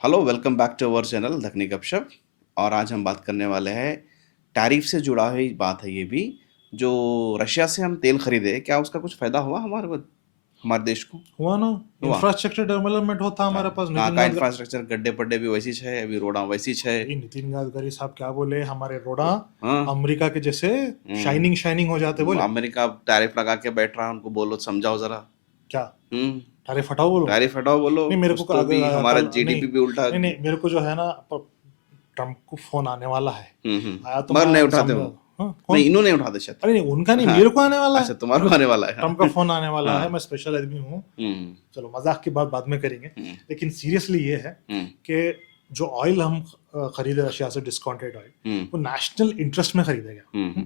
Hello welcome back to our channel Dakhni Gupshup. और आज हम बात करने वाले हैं टैरिफ से जुड़ा हुई बात है। ये भी जो रशिया से हम तेल खरीदे, क्या उसका कुछ फायदा हुआ हमारे देश को? हुआ ना। हुआ। इंफ्रास्ट्रक्चर डेवलपमेंट होता हमारे पास। कहाँ का इंफ्रास्ट्रक्चर, गड्ढे पड्डे भी वैसी है, अभी रोड़ा वैसी है। भाई नितिन गडकरी साहब क्या बोले, हमारे रोड़ा हाँ। अमेरिका के जैसे शाइनिंग शाइनिंग हो जाते बोले। अमेरिका टैरिफ लगा के बैठ रहा है, उनको बोलो, समझाओ जरा। क्या हम्म। तारीफ हटाओ बोलो। टैरिफ हटाओ बोलो, नहीं मेरे को कुछ तो भी हमारा कल नहीं जीडीपी भी उल्टा। नहीं नहीं मेरे को जो है ना ट्रम्प को फोन आने वाला है। आया तो मगर नहीं मैं उठाते समझा। हो? हाँ नहीं, कौन? इन्होंने उठा दे शायद। अरे नहीं उनका नहीं, हाँ। मेरे को आने वाला अच्छा, है। तुम्हारे को आने वाला है, ट्रम्प का हाँ। फोन आने वाला है, हाँ। मैं स्पेशल आदमी हूँ। हम्म। चलो मजाक की बात बाद में करेंगे। हम्म। लेकिन सीरियसली ये है हम्म। कि जो ऑयल हम खरीदे रशिया से, डिस्काउंटेड ऑयल, हम्म। वो नेशनल इंटरेस्ट में खरीदा गया। हम्म।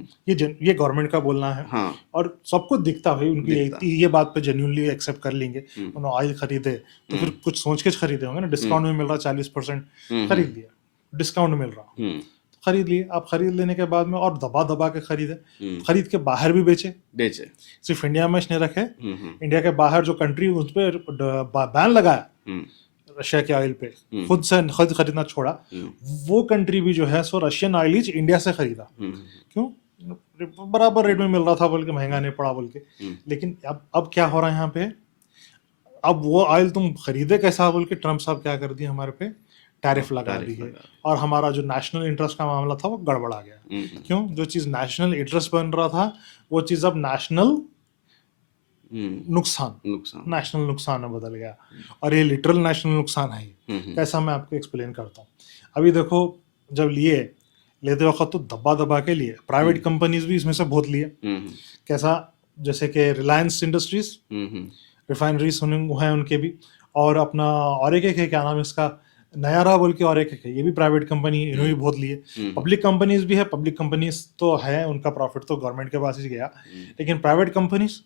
ये गवर्नमेंट का बोलना है। हाँ। और सबको दिखता भाई, उनकी दिखता। ये बात पे जेन्युइनली एक्सेप्ट कर लेंगे। हम्म। उन्होंने ऑयल खरीदे तो फिर हम्म। कुछ सोच के खरीदे होंगे ना। डिस्काउंट में मिल रहा 40%, हम्म। खरीद लिया। डिस्काउंट मिल रहा, हम्म। खरीद लिए। आप खरीद लेने के बाद में और दबा दबा के खरीदे, हम्म। खरीद के बाहर भी बेचे। बेचे। सिर्फ इंडिया में इसने रखे, हम्म। इंडिया के बाहर जो कंट्री, उस पर बैन लगाया हम्म। रशिया के ऑयल पे। हम्म। खुद खरीदना छोड़ा। हम्म। वो कंट्री भी जो है सो रशियन ऑयल ही इंडिया से खरीदा। हम्म। क्यों? बराबर रेट में मिल रहा था बोल के, महंगा नहीं पड़ा बोल के। हम्म। लेकिन अब क्या हो रहा है यहाँ पे? अब वो ऑयल तुम खरीदे कैसा बोल के ट्रम्प साहब क्या कर दिए, हमारे पे टैरिफ लगा टैरिफ दिए। लगा। और हमारा जो नेशनल इंटरेस्ट का मामला था वो गड़बड़ा गया। क्यों? जो चीज नेशनल इंटरेस्ट बन रहा था वो चीज अब नेशनल नुकसान नुकसान। नेशनल नुकसान में बदल गया। और ये लिटरल नेशनल नुकसान है ये। कैसा, मैं आपको एक्सप्लेन करता हूँ। अभी देखो, जब लेते वक्त तो दबा दबा के लिए, प्राइवेट कंपनीज भी इसमें से बहुत लिए। कैसा? जैसे कि रिलायंस इंडस्ट्रीज, रिफाइनरीज हैं उनके भी। और अपना और एक है, क्या नाम है इसका, नयारा बोल के और एक है, ये भी प्राइवेट कंपनी है, इन्होंने भी बहुत लिए। पब्लिक कंपनीज भी है, पब्लिक कंपनीज तो है, उनका प्रॉफिट तो गवर्नमेंट के पास ही गया। लेकिन प्राइवेट कंपनीज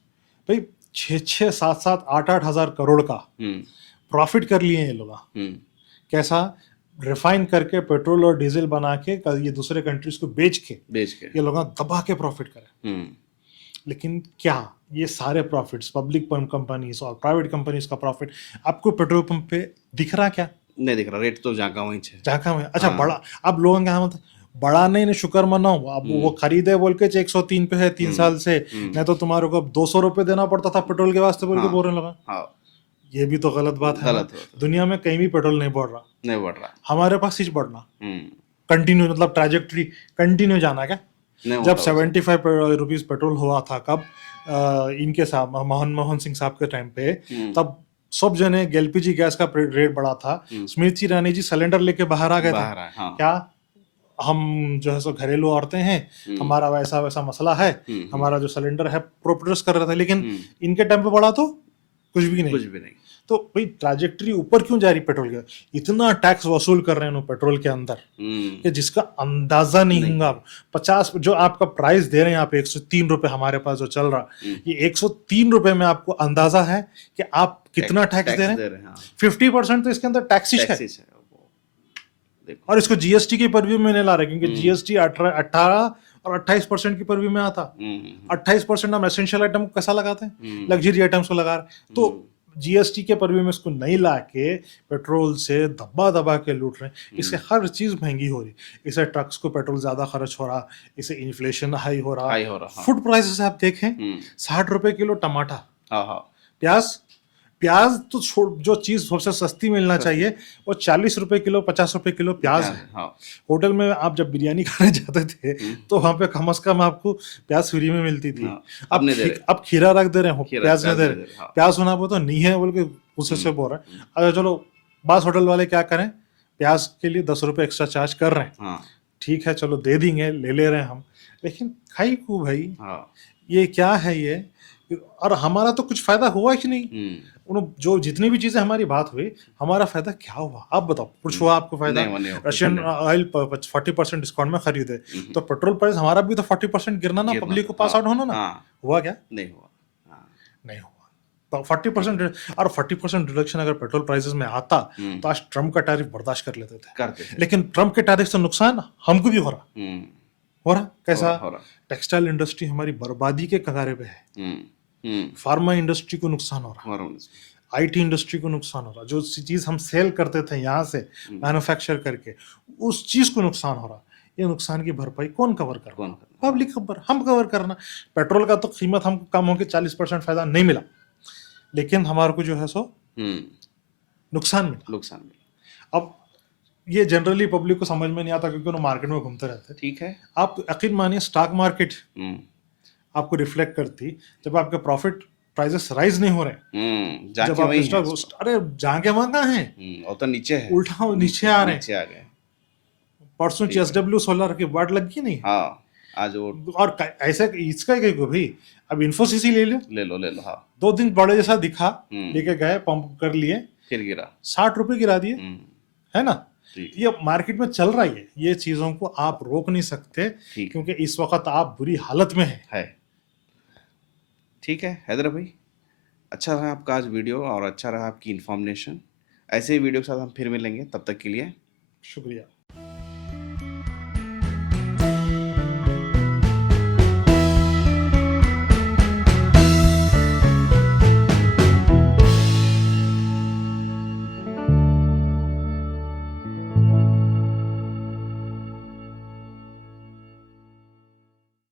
भाई 6,6, 7,000, 8,000 करोड़ का प्रॉफिट कर लिए ये लोग। कैसा? रिफाइन करके पेट्रोल और डीजल बना के ये दूसरे कंट्रीज को बेच के ये लोग दबा के प्रॉफिट करे। लेकिन क्या ये सारे प्रॉफिट्स, पब्लिक कंपनीज और प्राइवेट कंपनीज का प्रॉफिट आपको पेट्रोल पंप पे दिख रहा? क्या नहीं दिख रहा। रेट तो जाका वहीं है, जाका में। अच्छा, हाँ। बड़ा अब लोगों का मतलब बड़ा नहीं, शुक्र मनाओ अब वो खरीदे बोल के 103 पे है 3 साल से। नहीं तो तुम्हारे को 200 रुपए देना पड़ता था पेट्रोल के वास्ते बोल के बोल रहे लोग। हाँ। ये भी तो गलत बात है ना। दुनिया में कहीं भी पेट्रोल नहीं बढ़ रहा, हमारे पास ही बढ़ना कंटिन्यू, मतलब ट्रैजेक्टरी कंटिन्यू जाना। क्या जब 75 रुपीज पेट्रोल हुआ था, कब इनके साथ मनमोहन सिंह साहब के टाइम पे, तब सब जने एलपीजी गैस का रेट बढ़ा था। स्मृति ईरानी जी सिलेंडर लेके बाहर आ गए थे। हाँ। क्या हम जो है सो घरेलू औरतें हैं, हमारा वैसा वैसा मसला है, हमारा जो सिलेंडर है प्रोड्यूस कर रहे थे। लेकिन इनके टाइम पे बढ़ा तो कुछ भी नहीं। तो भाई ट्रैजेक्टरी ऊपर क्यों जा रही पेट्रोल के? इतना टैक्स वसूल कर रहे हैं पेट्रोल के अंदर कि जिसका अंदाजा नहीं होगा। 50 जो आपका प्राइस दे रहे हैं आप 103 रुपए, हमारे पास जो चल रहा, ये 103 रुपए में आपको अंदाजा है कि आप कितना टैक्स दे रहे हैं। 50% तो इसके अंदर टैक्स है। और इसको जीएसटी के परव्यू में नहीं ला रहे, क्योंकि जीएसटी 18 और 28% की परव्यू में आता। 28% हम एसेंशियल आइटम को कैसा लगाते हैं, लग्जरी आइटम्स को लगा रहे। तो जीएसटी के परव्यू में इसको नहीं ला के पेट्रोल से दबा दबा के लूट रहे हैं। इससे हर चीज महंगी हो रही, इससे ट्रक्स को पेट्रोल ज्यादा खर्च हो रहा, इससे इन्फ्लेशन हाई हो रहा। फूड प्राइसेस आप देखें, 60 रुपए किलो टमाटर, प्याज तो छोड़, जो चीज सबसे सस्ती मिलना चाहिए वो 40 रुपए किलो, 50 रुपए किलो प्याज है। होटल में आप जब बिरयानी खाने जाते थे तो वहां पे कम से कम आपको प्याज फ्री में मिलती थी। अब खीरा रख दे रहे हो, प्याज नहीं दे रहे। प्याज होना वो तो नहीं है बोल के उससे से बोल रहे हैं। अगर चलो बास होटल वाले क्या करें, प्याज के लिए 10 रुपए एक्स्ट्रा चार्ज कर रहे हैं, ठीक है चलो दे देंगे, ले रहे हैं हम। लेकिन खाई को भाई ये क्या है ये? और हमारा तो कुछ फायदा हुआ ही नहीं। जो जितनी भी चीजें हमारी बात हुई, हमारा फायदा क्या हुआ आप बताओ? कुछ हुआ आपको फायदा? रशियन ऑयल 40% डिस्काउंट में खरीदे तो पेट्रोल प्राइस हमारा भी तो 40% गिरना ना, पब्लिक को पास आउट होना ना। हुआ क्या? नहीं हुआ। 40% और 40% रिडक्शन अगर पेट्रोल प्राइसेस में आता तो आज ट्रम्प का टैरिफ बर्दाश्त कर लेते थे। लेकिन ट्रम्प के टैरिफ से नुकसान हमको भी हो रहा। कैसा? टेक्सटाइल इंडस्ट्री हमारी बर्बादी के कगारे पे है। फार्मा इंडस्ट्री को नुकसान हो रहा है। आईटी इंडस्ट्री को नुकसान हो रहा, जो चीज हम सेल करते थे यहाँ से मैन्युफैक्चर करके, उस चीज को नुकसान हो रहा। ये नुकसान की भरपाई कौन कवर कर रहा? पब्लिक कवर, हम कवर करना। पेट्रोल का तो कीमत हमको कम होकर 40% फायदा नहीं मिला, लेकिन हमारे को जो है सो नुकसान मिला। अब ये जनरली पब्लिक को समझ में नहीं आता, क्योंकि उन्हें मार्केट में घूमते रहते हैं। ठीक है, आप यकीन मानिए, स्टॉक मार्केट आपको रिफ्लेक्ट करती जब आपके प्रॉफिट प्राइसेस राइज नहीं हो रहे, जब आप स्टॉक, अरे जाके वहां कहाँ है, और तो नीचे है, उल्टा नीचे आ रहे नीचे आ गए। परसों JSW सोलर की वाट लग गई नहीं? हाँ, आज वो, और ऐसा इसका ही को भी, अब इन्फोसिस ही ले लो। हाँ, 2 दिन बड़े जैसा दिखा, लेके गए, पंप कर लिए, फिर गिरा, 60 रुपए गिरा दिए, है ना? ये मार्केट में चल रहा है। ये चीजों को आप रोक नहीं सकते, क्योंकि इस वक्त आप बुरी हालत में है। ठीक है हैदर भाई, अच्छा रहा आपका आज वीडियो, और अच्छा रहा आपकी इन्फॉर्मेशन। ऐसे ही वीडियो के साथ हम फिर मिलेंगे, तब तक के लिए शुक्रिया।